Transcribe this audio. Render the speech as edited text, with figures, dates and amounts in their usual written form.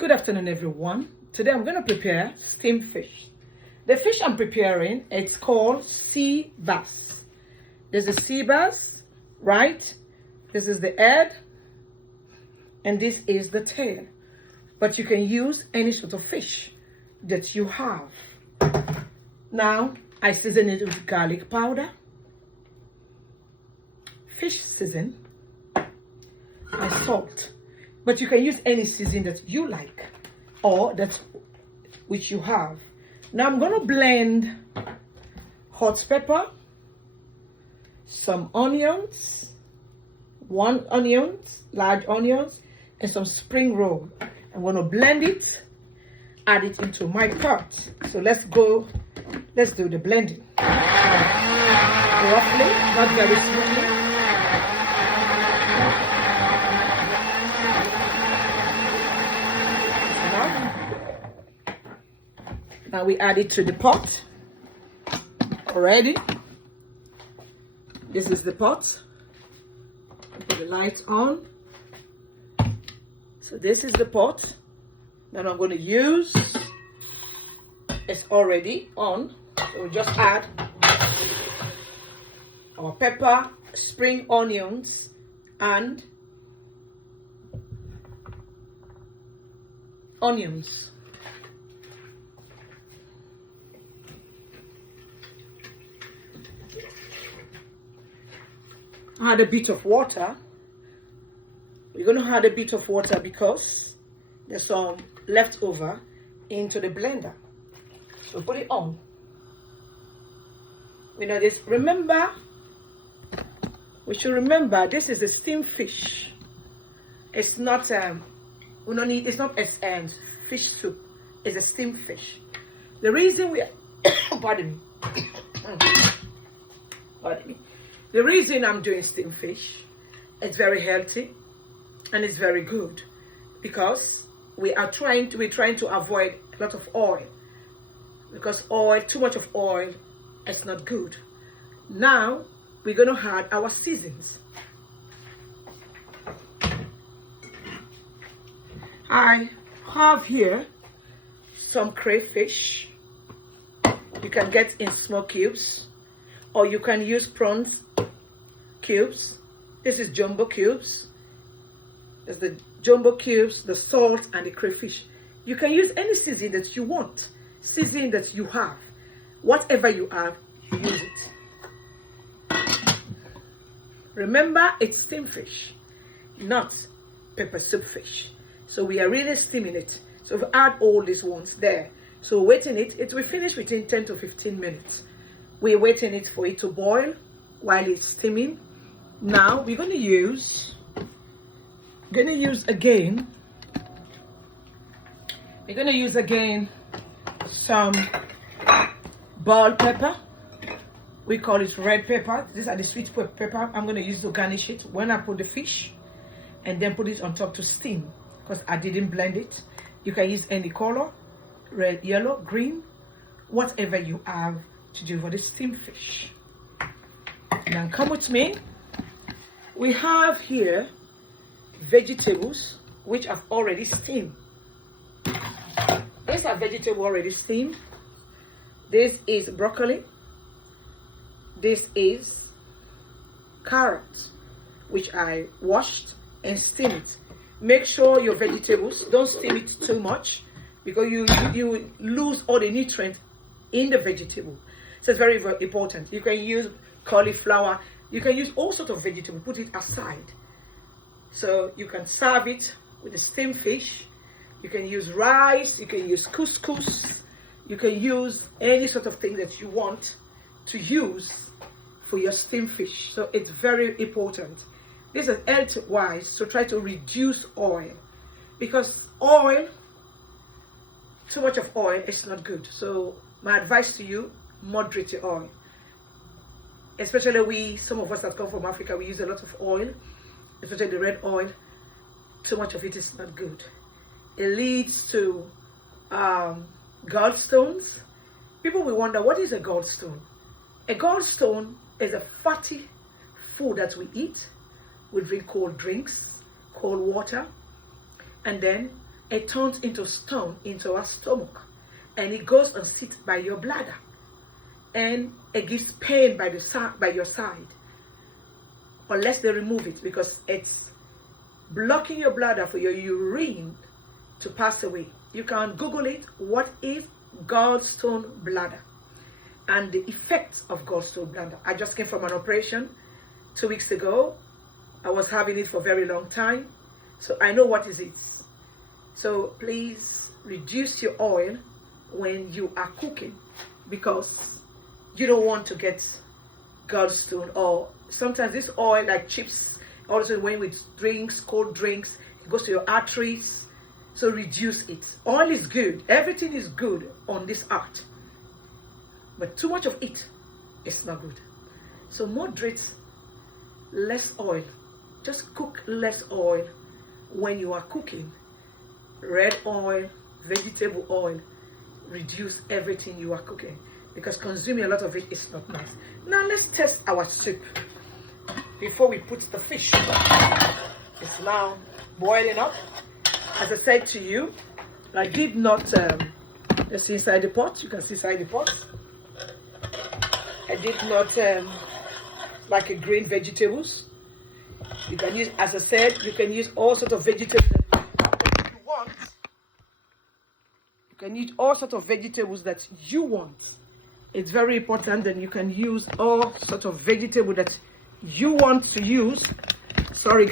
Good afternoon, everyone. Today I'm going to prepare steamed fish. The fish I'm preparing, it's called sea bass. There's a sea bass, right? This is the head, and this is the tail. But you can use any sort of fish that you have. Now, I season it with garlic powder, fish season, and salt. But you can use any seasoning that you like or that which you have. Now I'm going to blend hot pepper, some onions, large onions, and some spring roll. I'm going to blend it, add it into my pot. So let's do the blending. Roughly, not very smoothly. Now we add it to the pot already. This is the pot. Put the lights on. So this is the pot that I'm going to use. It's already on. So we just add our pepper, spring onions, and onions. Add a bit of water. We're going to add a bit of water because there's some leftover into the blender. So put it on. We know this. Remember, we should remember this is the steamed fish. It's not we don't need. It's not fish soup. It's a steamed fish. The reason we pardon me. Pardon me. The reason I'm doing steamed fish, it's very healthy and it's very good because we're trying to avoid a lot of oil, because too much of oil is not good. Now we're going to add our seasons. I have here some crayfish. You can get in small cubes, or you can use prawns cubes. This is jumbo cubes. There's the jumbo cubes, the salt, and the crayfish. You can use any seasoning that you want, seasoning that you have. Whatever you have, you use it. Remember, it's steamed fish, not pepper soup fish. So we are really steaming it. So we add all these ones there. So waiting it will finish within 10 to 15 minutes. We're waiting it for it to boil while it's steaming. Now we're going to use again some bell pepper. We call it red pepper. These are the sweet pepper I'm going to use to garnish it when I put the fish, and then put it on top to steam because I didn't blend it. You can use any color, red, yellow, green, whatever you have to do for the steamed fish. Now come with me. We have here vegetables which I've already steamed. These are vegetables already steamed. This is broccoli. This is carrots, which I washed and steamed. Make sure your vegetables, don't steam it too much because you lose all the nutrients in the vegetable. So it's very, very important. You can use cauliflower. You can use all sorts of vegetables. Put it aside. So you can serve it with the steamed fish. You can use rice. You can use couscous. You can use any sort of thing that you want to use for your steamed fish. So it's very important. This is health-wise, so try to reduce oil, because too much of oil is not good. So my advice to you, moderate the oil. Especially some of us that come from Africa, we use a lot of oil, especially the red oil. Too much of it is not good. It leads to gallstones. People will wonder, what is a gallstone? A gallstone is a fatty food that we eat. We drink cold drinks, cold water, and then it turns into stone into our stomach, and it goes and sits by your bladder, and it gives pain by your side, unless they remove it, because it's blocking your bladder for your urine to pass away. You can Google it. What is gallstone bladder and the effects of gallstone bladder? I just came from an operation 2 weeks ago. I was having it for a very long time, so I know what is it. So please reduce your oil when you are cooking, because you don't want to get gallstone. Or sometimes this oil, like chips, also when with drinks, cold drinks, it goes to your arteries. So reduce it. Oil is good. Everything is good on this earth, but too much of it is not good. So moderate, less oil. Just cook less oil when you are cooking. Red oil, vegetable oil, reduce everything you are cooking, because consuming a lot of it is not nice. Now let's test our soup before we put the fish. It's now boiling up. As I said to you, I did not, let's see inside the pot. You can see inside the pot. I did not like a green vegetables. You can use, as I said, you can use all sorts of vegetables that you want. You can use all sorts of vegetables that you want. It's very important that you can use all sorts of vegetables that you want to use. Sorry, guys.